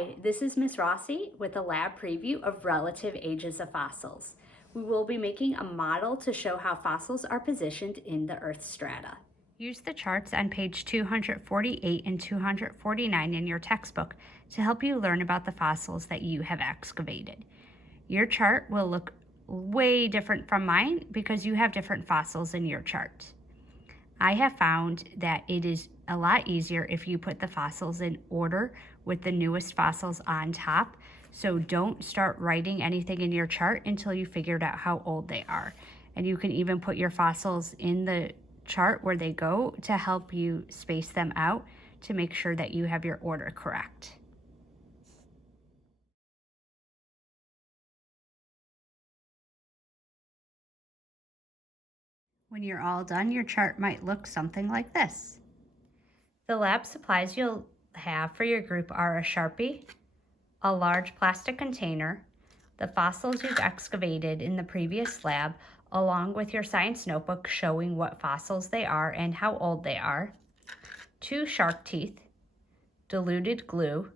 Hi, this is Miss Rossi with a lab preview of relative ages of fossils. We will be making a model to show how fossils are positioned in the Earth strata. Use the charts on page 248 and 249 in your textbook to help you learn about the fossils that you have excavated. Your chart will look way different from mine because you have different fossils in your chart. I have found that it is a lot easier if you put the fossils in order with the newest fossils on top. So don't start writing anything in your chart until you figured out how old they are. And you can even put your fossils in the chart where they go to help you space them out to make sure that you have your order correct. When you're all done, your chart might look something like this. The lab supplies you'll have for your group are a Sharpie, a large plastic container, the fossils you've excavated in the previous lab, along with your science notebook showing what fossils they are and how old they are, 2 shark teeth, diluted glue,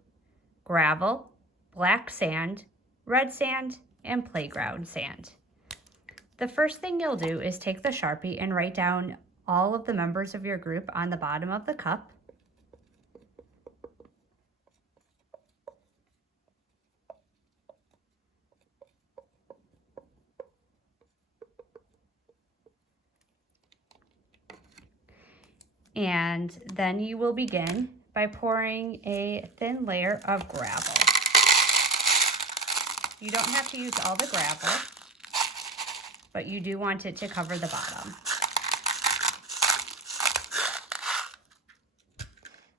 gravel, black sand, red sand, and playground sand. The first thing you'll do is take the Sharpie and write down all of the members of your group on the bottom of the cup. And then you will begin by pouring a thin layer of gravel. You don't have to use all the gravel, but you do want it to cover the bottom.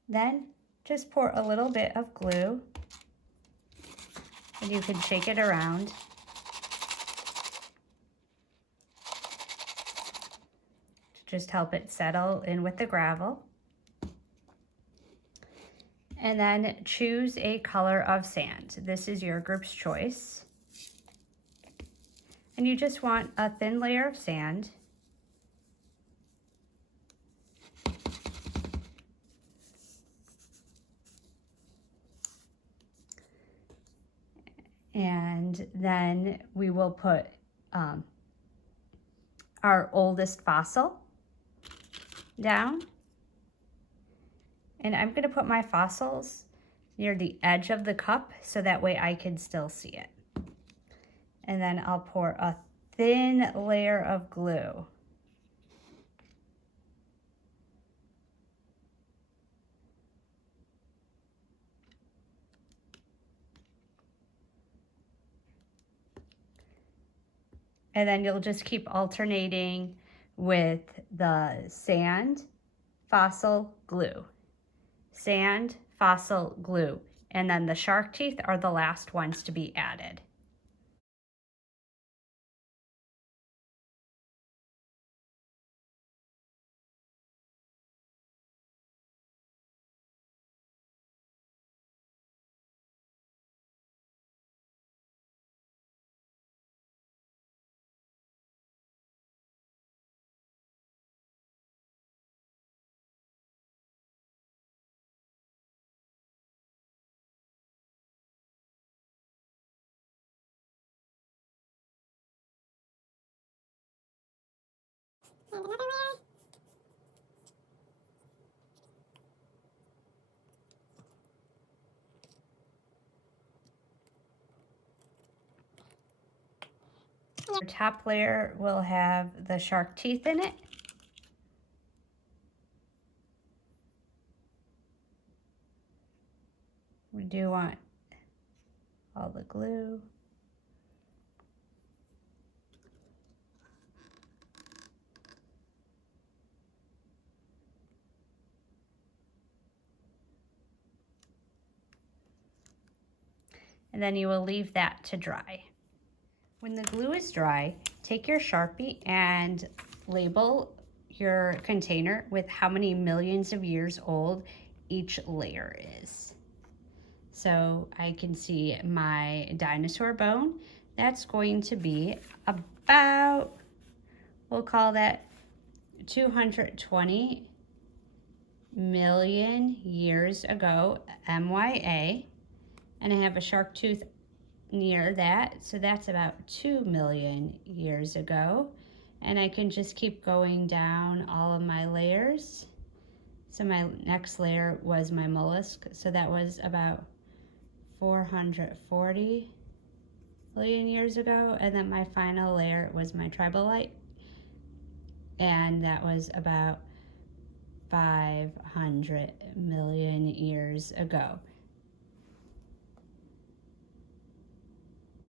Then just pour a little bit of glue, and you can shake it around. Just help it settle in with the gravel. And then choose a color of sand. This is your group's choice. And you just want a thin layer of sand. And then we will put our oldest fossil down. And I'm gonna put my fossils near the edge of the cup so that way I can still see it. And then I'll pour a thin layer of glue. And then you'll just keep alternating with the sand, fossil, glue. Sand, fossil, glue. And then the shark teeth are the last ones to be added. And another layer. Your top layer will have the shark teeth in it. We do want all the glue. And then you will leave that to dry. When the glue is dry, take your Sharpie and label your container with how many millions of years old each layer is. So I can see my dinosaur bone. That's going to be about, we'll call that 220 million years ago, MYA. and I have a shark tooth near that, so that's about 2 million years ago. And I can just keep going down all of my layers. So my next layer was my mollusk, so that was about 440 million years ago. And then my final layer was my tribolite, and that was about 500 million years ago.